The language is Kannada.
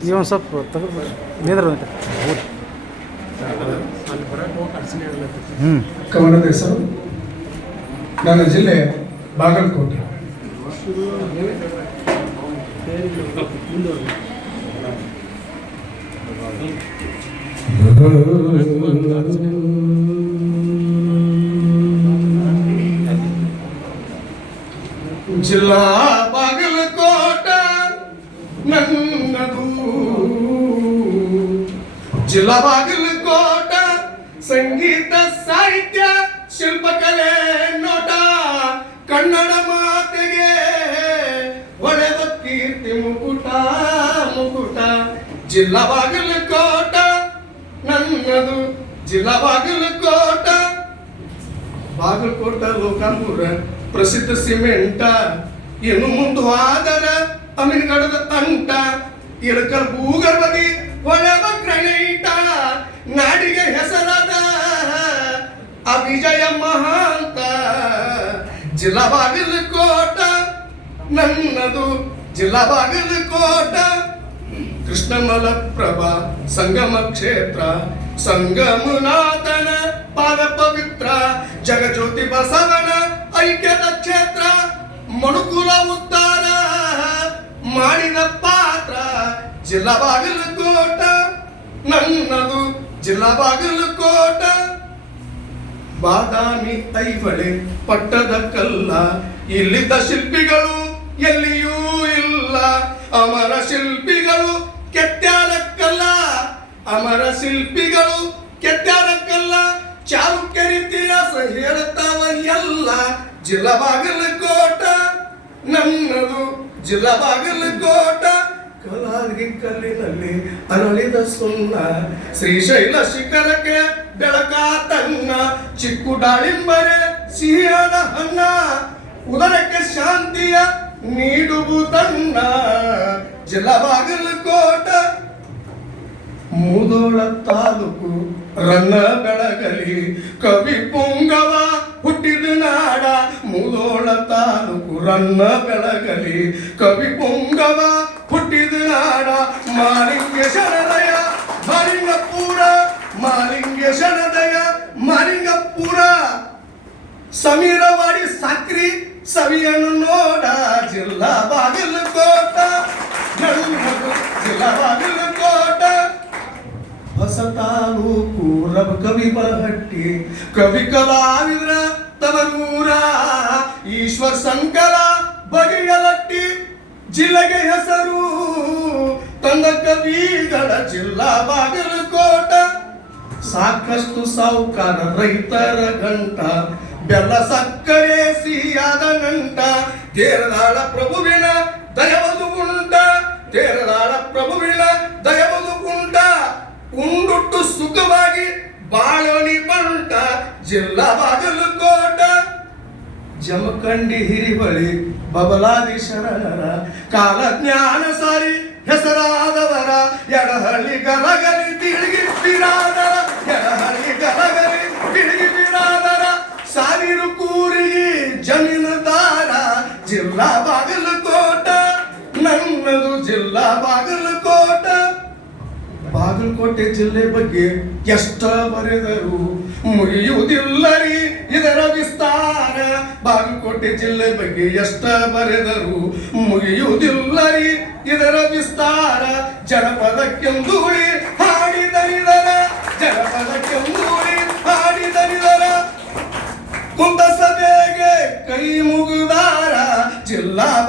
ಒಂದು ಸ್ವಲ್ಪ ತೆಗೆದು ಹೆಸರು ನನ್ನ ಜಿಲ್ಲೆ ಬಾಗಲಕೋಟೆ. ಜಿಲ್ಲಾ ಬಾಗಲಕೋಟ ನನ್ನದು ಜಿಲ್ಲಾ ಬಾಗಲಕೋಟ ಸಂಗೀತ ಸಾಹಿತ್ಯ, ಶಿಲ್ಪಕಲೆ ನೋಟ, ಕನ್ನಡ ಮಾತೆಗೆ ಒಡೆದ ಕೀರ್ತಿ ಮುಕುಟ ಮುಕುಟ. ಜಿಲ್ಲಾ ಬಾಗಲಕೋಟ ನನ್ನದು ಜಿಲ್ಲಾ ಬಾಗಲಕೋಟ ಬಾಗಲಕೋಟ ಲೋಕಾಪುರ ಪ್ರಸಿದ್ಧ ಸಿಮೆಂಟ, ಇನ್ನು ಮುಂದುವಾದರ ಅಮೀನ್ಗಡದ ಅಂಟ ಇಳಕಲ್ ಭೂಗರ್ಭದಿ ಹೊಳೆವ ಗ್ರನೈಟ ನಾಡಿಗೆ ಹೆಸರಾದ ಅಭಿಜಯ ಮಹಾಂತ. ಜಿಲ್ಲಾ ಬಾಗಲಕೋಟ ನನ್ನದು ಜಿಲ್ಲಾ ಕೋಟ. ಕೃಷ್ಣ ಮಲಪ್ರಭಾ ಸಂಗಮ ಕ್ಷೇತ್ರ ಸಂಗಮುನಾಥನ ಪಾದ ಪವಿತ್ರ, ಜಗಜ್ಯೋತಿ ಬಸವನ ಐಕ್ಯದ ಕ್ಷೇತ್ರ ಮಣುಕುಲ ಉತ್ತಾರ, ಮಾಡಿದ ಪಾತ್ರ ಜಿಲ್ಲಾ ಬಾಗಲಕೋಟ ನನ್ನದು ಜಿಲ್ಲಾ ಬಾಗಲಕೋಟ ಬಾದಾಮಿ ಐಹೊಳೆ ಪಟ್ಟದ ಕಲ್ಲ, ಇಲ್ಲಿದ್ದ ಶಿಲ್ಪಿಗಳು ಎಲ್ಲಿಯೂ ಇಲ್ಲ. ಅಮರ ಶಿಲ್ಪಿಗಳು ಕೆತ್ತಾರಕ್ಕಲ್ಲ ಅಮರ ಶಿಲ್ಪಿಗಳು ಕೆತ್ತಾರಕ್ಕಲ್ಲ ಚಾಲುಕ್ಯರ ಇತಿಹಾಸ ಹೇಳ್ತಾವ ಎಲ್ಲ, ಜಿಲ್ಲಾ ಬಾಗಲಕೋಟ ನನ್ನದು ಜಿಲ್ಲಾ ಬಾಗಲಕೋಟ ಕಲ್ಲಿನಲ್ಲಿ ಅರಳಿದ ಸುಣ್ಣ ಶ್ರೀಶೈಲ ಶಿಖರಕ್ಕೆ ಬೆಳಕ ತನ್ನ, ಚಿಕ್ಕು ದಾಳಿಂಬರೆ ಸಿಹಿಯಾದ ಹಣ್ಣ ಉದರಕ್ಕೆ ಶಾಂತಿಯ ನೀಡುವುದನ್ನ ತನ್ನ. ಜಲಬಾಗಲಕೋಟ, ಮೂದೋಳ ತಾಲೂಕು ರನ್ನ ಬೆಳಗಲಿ, ಕವಿ ಪುಂಗವ ಹುಟ್ಟಿದ ನಾಡ, ಮೂದೋಳ ತಾಲೂಕು ರನ್ನ ಬೆಳಗಲಿ, ಕವಿ ಪುಂಗವ ಹುಟ್ಟಿದ ನಾಡ ಮಾಲಿಂಗ ಶರಣದಯ ಮಾಲಿಂಗಪುರ ಮಾಲಿಂಗ ಮಾಲಿಂಗಪುರ ಸಮೀರವಾಡಿ ಸಾಕ್ರಿ ಸವಿಯನ್ನು ನೋಡ ಜಿಲ್ಲಾ ಬಾಗಲಕೋಟ ಜಿಲ್ಲಾ ಬಾಗಲಕೋಟ ಹೊಸ ತಾಲೂಕು ರಬ ಕವಿ ಬಹಟ್ಟಿ ಕವಿ ಕಲಾವಿದ್ರ ತವರೂರ ಈಶ್ವರ ಸಂಕಲ ಬಗೆಯಲಟ್ಟಿ ಜಿಲ್ಲೆಗೆ ಹೆಸರು ತಂದ ಜಿಲ್ಲಾ ಬಾಗಲಕೋಟ. ಸಾಕಷ್ಟು ಸೌಕಾರ ರೈತರ ಗಂಟ. ಬೆಲ್ಲ ಸಕ್ಕರೆ ಸಿಹಿಯಾದ ನಂಟ ತೇರದಾಳ ಪ್ರಭುವಿನ ದಯವದು ಉಂಟ. ತೇರದಾಳ ಪ್ರಭುವಿನ ದಯವದು ಉಂಟ. ಕುಂಡುಟ್ಟು ಸುಖವಾಗಿ ಬಾಳೋಣಿ ಬಂಟ. ಜಿಲ್ಲಾ ಬಾಗಲಕೋಟ. ಜಮಖಂಡಿ ಹಿರಿಬಳಿ ಬಬಲಾದಿ ಶರಣರ ಕಾಲ ಜ್ಞಾನ ಸಾರಿ. ಎಡಹಳ್ಳಿ ಗಲಗಲಿ ತಿರುಗಿ ಬಿರಾದರ ಎಡಹಳ್ಳಿ ಗಲಗಲಿ ತಿರುಗಿ ಬಿರಾದರ ಸಾವಿರ ಕೂರಿಗೆ ಜಮೀನುದಾರ ಜಿಲ್ಲಾ ಬಾಗಲಕೋಟ, ನನ್ನದು ಜಿಲ್ಲಾ ಬಾಗಲಕೋಟ. ಬಾಗಲಕೋಟೆ ಜಿಲ್ಲೆ ಬಗ್ಗೆ ಎಷ್ಟ ಬರೆದರು ಮುಗಿಯುವುದಿಲ್ಲರಿ ಇದರ ವಿಸ್ತಾರ. ಬಾಗಲಕೋಟೆ ಜಿಲ್ಲೆ ಬಗ್ಗೆ ಎಷ್ಟ ಬರೆದರು ಮುಗಿಯುವುದಿಲ್ಲರಿ. ಇದರ ವಿಸ್ತಾರ ಜನಪದಕ್ಕೆಂದೂಳಿ ಹಾಡಿದರಿದರ ಜನಪದಕ್ಕೆಂದೂಳಿ ಹಾಡಿದರಿದರ. ಕುಂತ ಸಭೆಗೆ ಕೈ ಮುಗಿದಾರ ಜಿಲ್ಲಾ